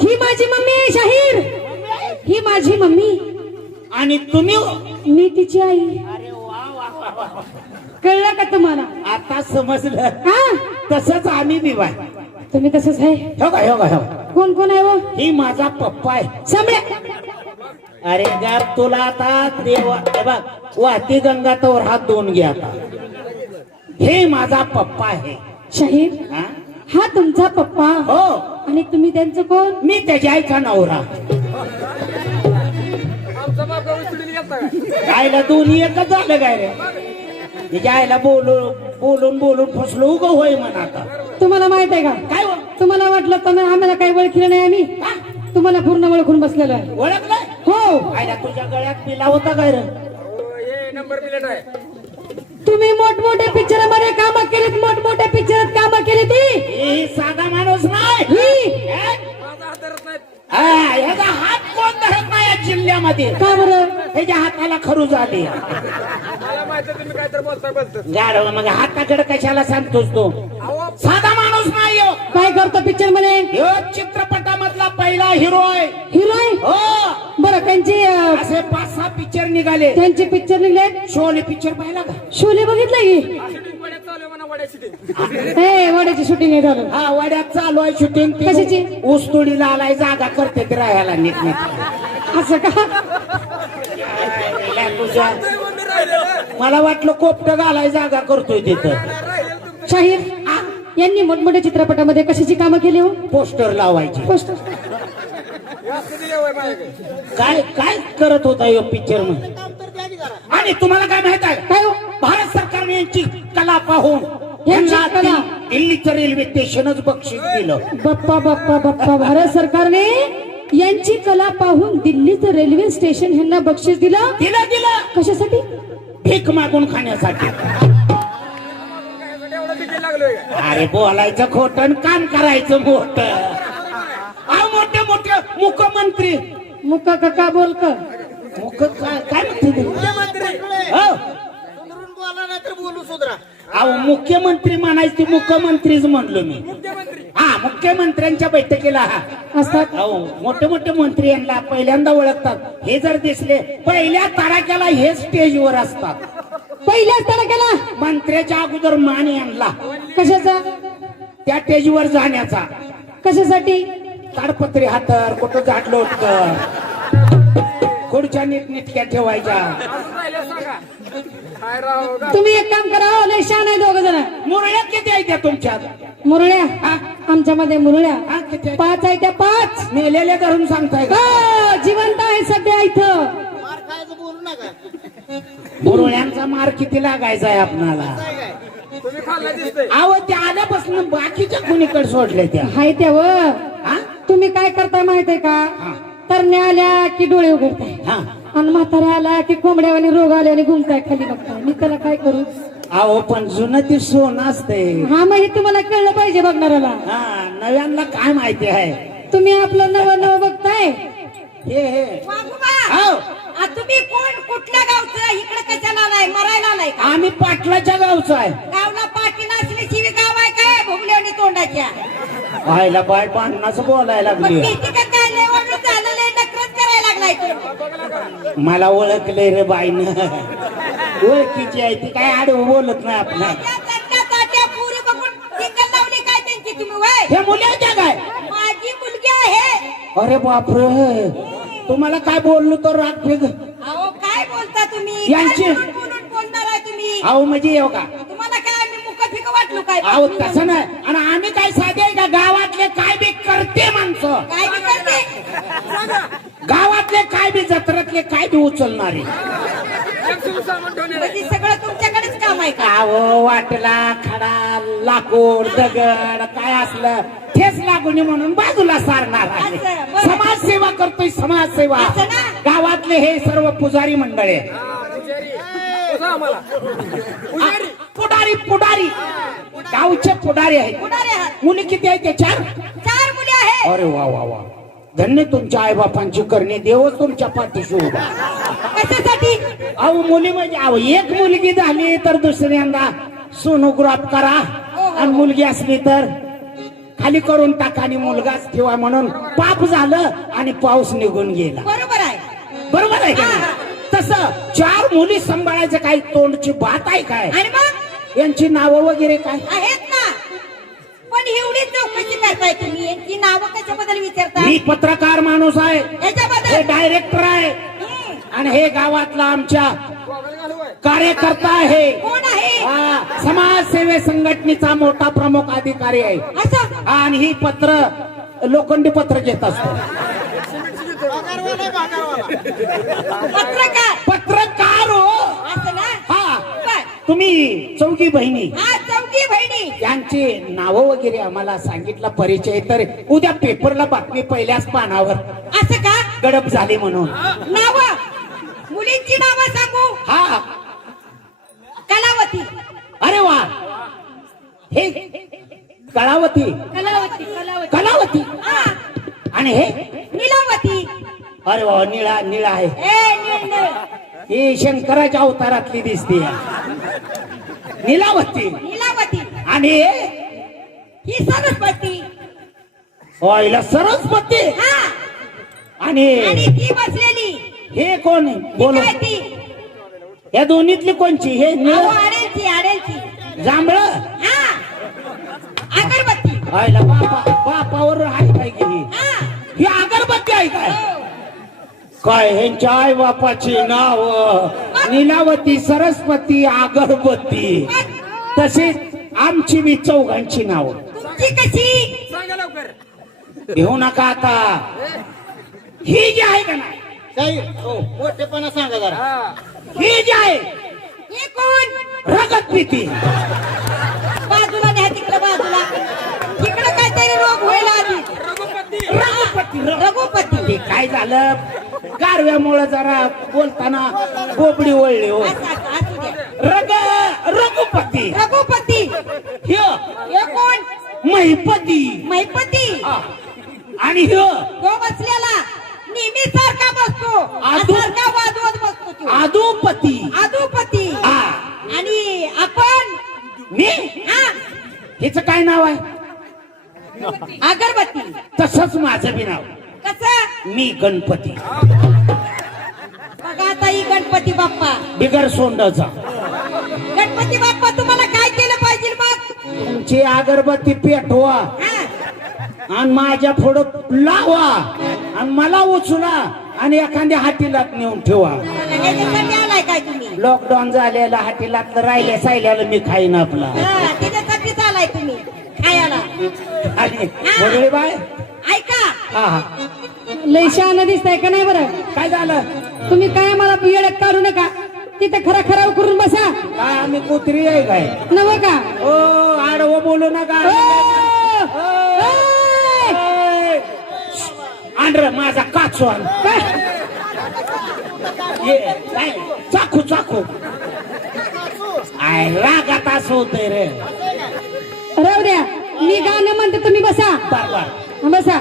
ही माझी मम्मी आहे शाहीर. ही माझी मम्मी आणि तुम्ही मी तिची आई. अरे वा वा वा वा. कळलं का तुम्हाला? आता समजलं. हा तसंच आम्ही बी बाय. तुम्ही तसंच आहे. हो का हो का हो. कोण कोण आहे वो? ही माझा पप्पा आहे. सामड्या. अरे गा तुला आता देवा हे बघ वाहती गंगा तोर हात धुवून घ्या आता. हे माझा पप्पा आहे. शाहीर हा? हा तुमचा पप्पा हो आणि तुम्ही त्यांचं कोण? मी त्याच्या आईचा नवरा. आईला दोन्ही एकच झालं काय रे? तिच्या आईला बोलून बोलून फसलो उग होय म्हणा आता. तुम्हाला माहित आहे का काय हो? तुम्हाला वाटलं तर आम्हाला काही ओळखलं नाही आम्ही तुम्हाला पूर्ण ओळखून बसलेलो आहे. ओळखलंय? हो आईला तुझ्या गळ्यात पिला होता काय रे? नंबर प्लेट आहे. तुम्ही मोठमोठ्या पिक्चर मध्ये काम केलीत मोठमोठ्या पिक्चरात काम केली ती ही साधा माणूस नाही. ही माझा हात धरत नाही. ह्याचा हात कोण धरत नाही या जिल्ह्यामध्ये. का बरं? ह्याच्या हाताला खरू झाली. मला माहिती आहे तुम्ही काय तर बोलता. गाढव मग हाताकडे कशाला सांगतोस तो? साधा माणूस नाही हो. काय करतो पिक्चर मध्ये? ह्यो चित्रपटामधला पहिला हिरो आहे. हिरोईन. हो बरं त्यांची असे 5-6 पिक्चर निघाले. त्यांचे पिक्चर निघले. शोले पिक्चर पाहिला का? शोले बघितलं की? शूटिंग पडत चालू आहे म्हणा वड्याची ते. हे वड्याची शूटिंग आहे झालं. हा वाड्यात चालू आहे शूटिंग. कशाची? ऊस तोडीला आलाय जागा करते ते राहायला नीट नीट. असं का? तुझ्या मला वाटलं कोपट घालाय जागा करतोय तिथं. शाहीर यांनी मोठमोठ्या चित्रपटामध्ये कशाची कामं केली हो? पोस्टर लावायचे. पोस्टर. काय काय करत होता यो पिक्चर मध्ये? आणि तुम्हाला काय माहित आहे? काय हो? भारत सरकारने यांची कला पाहून यांची यांना कला? दिल्लीचं रेल्वे स्टेशनच बक्षीस दिलं. बाप्पा बाप्पा बाप्पा भारत सरकारने यांची कला पाहून दिल्लीचं रेल्वे स्टेशन ह्यांना बक्षीस दिलं. दिलं कशासाठी? भीक मागून खाण्यासाठी. अरे बोलायचं खोटं आणि काम करायचं मोठ. मोठे मोठे मुख्यमंत्री मुका का बोल का? काय म्हणते? हो बोलू सुधरा. अहो मुख्यमंत्री म्हणायचे मुख्यमंत्रीच म्हणलो मी. हा मुख्यमंत्र्यांच्या बैठकीला असतात. अहो मोठे मोठे मंत्री यांना पहिल्यांदा ओळखतात. हे जर दिसले पहिल्या तारखेला हे स्टेजवर असतात. पहिल्याच तारखेला मंत्र्याच्या अगोदर मान यांना कशाचा? त्या स्टेजवर जाण्याचा. कशासाठी? ताडपत्री हातर कुठं झाडलोट कर खुर्च्या नीटनेटक्या ठेवायच्या. तुम्ही एक काम करा हो, लय शान आहे दोघ जण. मुरळ्या किती आहे त्या तुमच्यात? मुरळ्या आमच्यामध्ये मुरळ्या हा, किती आहे? 5 आहे त्या 5. मेलेले धरून सांगताय का? जिवंत आहे सध्या इथं. मुरळ्यांचा मार किती लागायचा आहे आपणाला? तुम्ही खाल्ला दिसतंय. अहो त्या आल्यापासून बाकीच्या कुणीकडे सोडले त्या? हाय त्याव. हा? तुम्ही काय करताय माहित आहे का? हा. तरण्या आल्या की डोळे उघडताय हा. आणि म्हाताऱ्या आला की कोंबड्यावानी रोग आल्याने घुमताय खाली बघताय. मी त्याला काय करू? अहो पण जुनं ती सोनं असते. हा म्हणजे तुम्हाला कळलं पाहिजे बघणाऱ्याला. हा नव्यांना काय माहिती आहे? तुम्ही आपलं नवं नवं बघताय. हे हो. तुम्ही कोण कुठल्या गावचं इकडे कशाला आलाय? मरायला आलाय का? आम्ही पाटलाच्या गावचं आहे. गावला पाठी नसली शिवी गाव आहे काय? भुगलेवणी तोंडाच्या व्हायला बाय पाण्याचं बोलायला मग लागली. किती का काय लय वाढून झालं लय नखरच करायला लागलाय तू. मला ओळखले रे बाईनं. ओळखीची आहे ती काय आडव बोलत नाही आपला. माझ्या चटण्याच्या पुरी बघून टिकल लावली काय त्यांची तुम्ही वय? हे मुलाच्या काय? माझी मुलगी आहे. अरे बापरे तुम्हाला काय बोललो तर राग फेग. अहो काय बोलता तुम्ही? यांची- काय बोलून बोलणार आहे तुम्ही? अहो म्हणजे येऊ का? तुम्हाला काय आम्ही मुख फिक वाटलो काय? अहो तसं नाही. आणि आम्ही काय साधे आहे का? गावातले काय बी करते माणसं. काय बी करते? गावातले काय बी जत्रातले काय बी उचलणारे. म्हणजे सगळं तुमच्याकडेच काम आहे का? अहो वाटला खडा लाकूड दगड काय असलं ठेच लागू नये म्हणून बाजूला सारणार आहे. असं, बरं. समाजसेवा करतोय समाजसेवा. असं ना? गावातले हे सर्व पुजारी मंडळे. पुढारी पुढारी गावचे पुढारी आहेत. पुढारी आहात. मुली किती आहेत? ते 4. 4 मुली आहेत. अरे वा वा वा धन्य तुमच्या आई बापांची करणे. देवच तुमच्या पाठीशी उभा. कशासाठी? अहो मुली म्हणजे अहो एक मुलगी झाली तर दुसऱ्यांदा सोनोग्राफ करा आणि मुलगी असली तर खाली करून टाका आणि मुलगाच ठेवा म्हणून पाप झालं आणि पाऊस निघून गेला. बरोबर आहे. बरोबर आहे का नाही? तसं 4 मुली सांभाळायचं काही तोंडची बात आहे काय? आणि मग यांची नावं वगैरे काय? आहेत ना, पण एवढी चौकशी करताय तुम्ही, यांची नावं कशाबद्दल विचारता? मी पत्रकार माणूस आहे, हे याच्याबद्दल डायरेक्टर आहे आणि हे गावातला आमच्या गोगल घालू आहे. कार्यकर्ता आहे. कोण आहे? हा, समाजसेवे संघटनेचा मोठा प्रमुख अधिकारी आहे. असं आणि ही पत्र लोखंडी पत्र घेत असतो. पत्रकार पत्रकार हो. असं ना? हा, बर. तुम्ही चौघी बहिणी हा, चौघी बहिणी. यांचे नावं वगैरे आम्हाला सांगितला परिचय, तर उद्या पेपरला बातमी पहिल्याच पानावर असं का? गडप झाली म्हणून. नाव, मुलींची नावं सांगू. हा, कलावती. अरे वा, हे कलावती, कलावती. कलावती. कलावती. हा, आणि हे नीलावती. अरे वा, निळा निळा आहे. निळ. ही शंकराच्या अवतारातली दिसते नीलावती. नीलावती. आणि ही सरस्वती. हिला सरस्वती. हा, आणि आणि ती बसलेली हे कोण आहे? ती बोलो, काय ती? या दोन्हीतली कोणची? हे अहो, निळ आडेलची. आडेलची. जांभळ. हा, अगरबत्ती. आईला बापावर आहे काय की हा, ही अगरबत्ती आहे काय? हो. काय ह्यांच्या आई बापाची नाव नीलावती, सरस्वती, अगरबत्ती. तसेच आमची बी चौघांची नाव तुमची कशी? सांगा लवकर. घेऊ नका आता. ही जी आहे का नाही, काही मोठेपणा सांगा जरा. हा. ही जी आहे हे कोण? रगत पिती. बाजूला न्या तिकडे, बाजूला. तिकडे काहीतरी रोग व्हायला आधी. रघुपती. रघुपती. रघुपती. ते काय झालं, गारव्यामुळे जरा बोलताना बोबडी वळली हो. असू द्या. रघुपती. रघुपती. ह्यो हे कोण? महिपती. मैपती. हा. आणि ह्यो तो बसलेला नेहमी सारखा बसतो. आदू- सारखा वाजवत बसतो तो. आदुपती. आदुपती. हा. आणि आपण मी हा, हिचं काय नाव आहे? अगरबत्ती. तसंच माझं बी नाव. कसं? मी गणपती. बघा आता ही गणपती बाप्पा. बिगर सोंडाचा. गणपती बाप्पा तुम्हाला काय केलं पाहिजे मग? तुमची अगरबत्ती पेटवा हा, आणि माझ्या पुढं लावा आणि मला उचला आणि एखाद्या हाटीलात नेऊन ठेवा. ह्याच्यासाठी आलाय काय तुम्ही? लॉकडाऊन झालेला हाटीलात राहिल्या सायल्याला मी खाईन आपला. हा, त्याच्यासाठीच आलाय तुम्ही खायला. आणि बरोबर बाय. ऐका, हा हा, लय शहाणं दिसताय का नाही बरं? काय झालं? तुम्ही काय मला येड्यात काढू नका. तिथे खरा खराव करून बसा. काय आम्ही कुत्री आहे काय? नव का? ओ आडवं बोलू नका. आंध्र माझा काचो आण. ये, काय? चाकू चाकू. आय रागात असं होतंय रे. राहू द्या, मी गाणं म्हणते, तुम्ही बसा. बर बर. बसा.